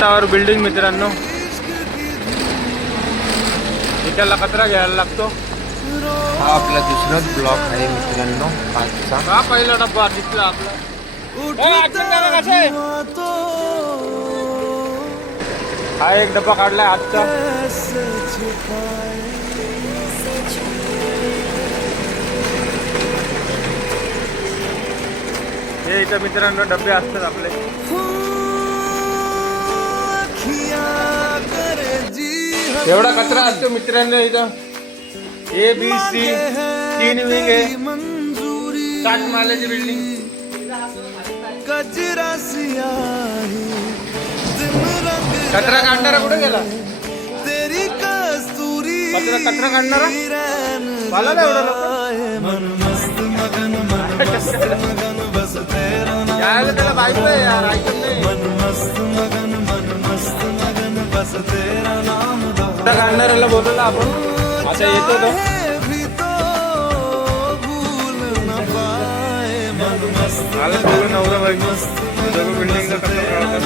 Tower building मित्रांनो, इकडला कचरा घ्यायला लागतो. हा आपला दुसराच ब्लॉक आहे मित्रांनो आजचा. हा पहिला डब्बा दिसला आपला. हा एक डब्बा काढलाय आजचा. हे इथं मित्रांनो डब्बे असतात आपले. एवढा कचरा असतो मित्रांनो इथं. ABC 3 विंग आहे, 60 माल्याची बिल्डिंग. कचरा काढणारा कुठे गेला? कचरा काढणारा मला नाही एवढं लोक यायला त्याला बाईक आहे यार, ऐकत नाही. काढणाऱ्याला बोलवलं आपण, आता येतो तो. मला दोघं नवरा बायको दोघं बिल्डिंगचा कचरा काढतात.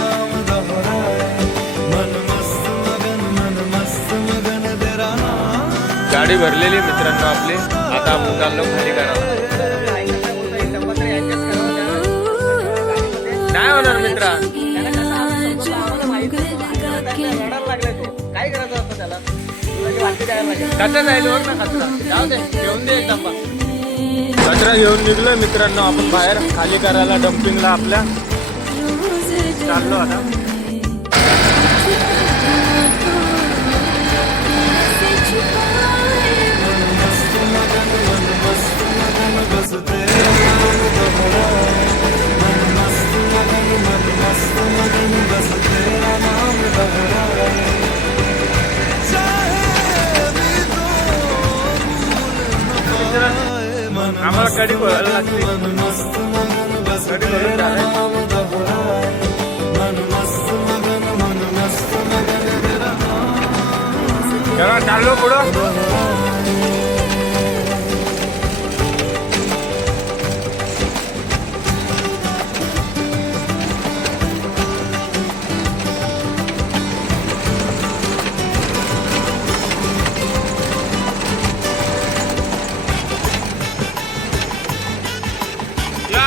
गाडी भरलेली मित्रांनो आपली. आता आपण चाललो खाली करायला. नाही होणार मित्रा, काय करायचं असतं त्याला, कचरा जाईल बघ ना. कचरा जाऊ दे, घेऊन दे एक डब्बा. कचरा घेऊन निघलोय मित्रांनो आपण बाहेर खाली करायला डम्पिंगला आपल्या. चाललो आता. आम्हाला कडी भरायला लागते. कडी भरून झालं चाललो पुढं.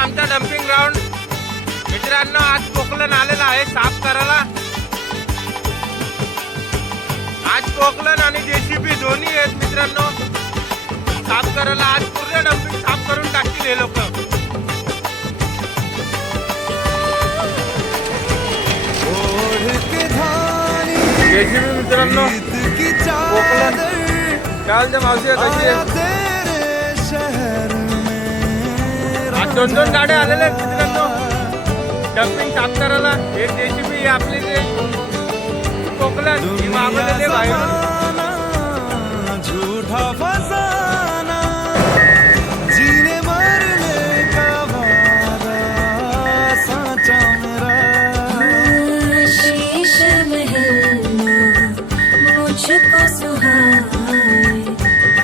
आमचा डम्पिंग ग्राउंड मित्रांनो आज कोकलन आलेला आहे साफ करायला. आज कोकलन आणि JCB दोन्ही आहेत मित्रांनो साफ करायला. आज पूर्ण डम्पिंग साफ करून टाकतील हे लोक. JCB मित्रांनो कोकलन कालच्या मावशी कशी आहे. आज 2-2 गाड्या आलेल्या आहेत मित्रांनो डम्पिंग साफ करायला. एक JCB आपली जे कोकलन ही मागवलेले बाहेर. झूठा फसाना जीने मरने का वादा साचा मेरा शीश महलना मुझको सुहाए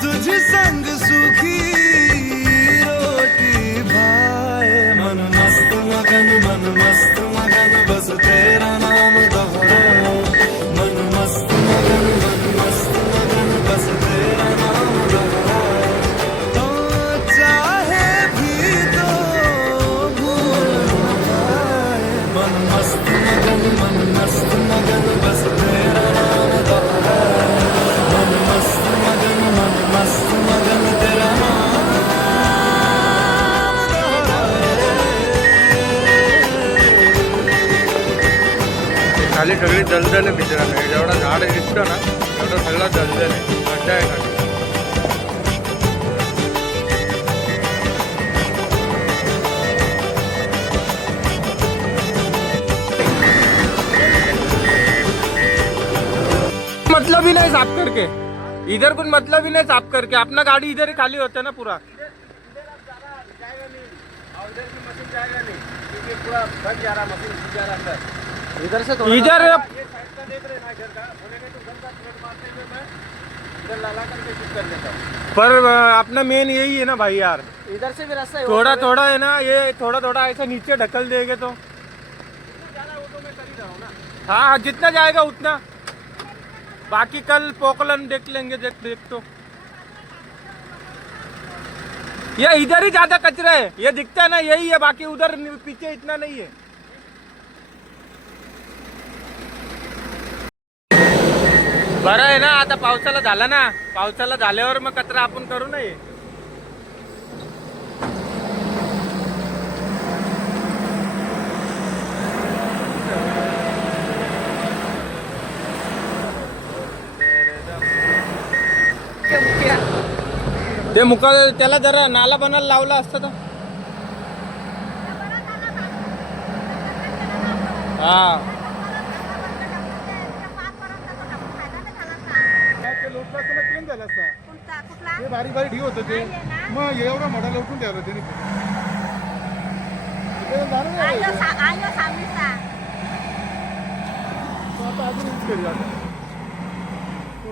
तुझ संग सुखी रोटी भाए. मन मस्त मगन बस तेरा नाम दोहराए. मन मस्त मगन बस तेरा नाम दोहराए. तो चाहे भी तो भूल न पाए. मन मस्त मगन बस तेरा नाम दोहराए. मन मस्त मगन तेरा नाम. खाली सगळी दलदल आहे मित्रांनो. जेवढा झाड दिसतो ना तेवढा सगळा दलदल आहे. खड्डा आहे खाली. मतलब ही नहीं साफ करके इधर कुछ मतलब ही नहीं साफ करके. अपना गाड़ी इधर ही खाली होता है ना पूरा. इधर से इधर पर अपना मेन यही है ना भाई यार. इधर से भी रास्ता है. थोड़ा थोड़ा है ना, ये थोड़ा थोड़ा ऐसा नीचे ढकल देंगे तो हाँ जितना जाएगा उतना, बाकी कल पोकलन देख लेंगे, देख तो। ये इधर ही ज्यादा कचरा है, ये दिखता है ना, यही है, बाकी उधर पीछे इतना नहीं है। बरं आहे ना, आता पावसाला झाला ना, पावसाला झाल्यावर मग कचरा आपण करू नये। ते मुका त्याला जरा नाला बनायला लावला असता तर। हा ते बारीक बारीक ढी होतं ते, मग एवढा मोठा लवकून द्यायला त्याने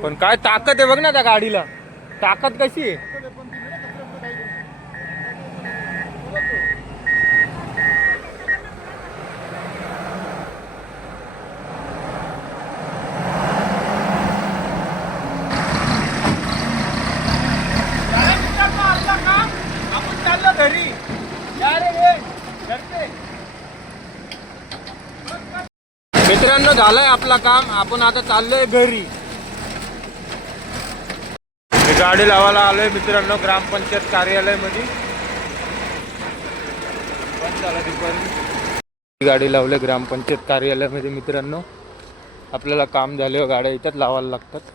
पण काय ताकद आहे बघ ना त्या गाडीला, ताकद कशी आहे। आपण चाललो घरी, मित्रांनो झालंय आपला काम, आपण आता चाललोय घरी। मी गाडी लावायला आलोय मित्रांनो ग्रामपंचायत कार्यालय मध्ये, बंद झाला दुपारी। गाडी लावली ग्रामपंचायत कार्यालय मध्ये मित्रांनो, आपल्याला काम झाल्यावर गाड्या इथंच लावायला लागतात।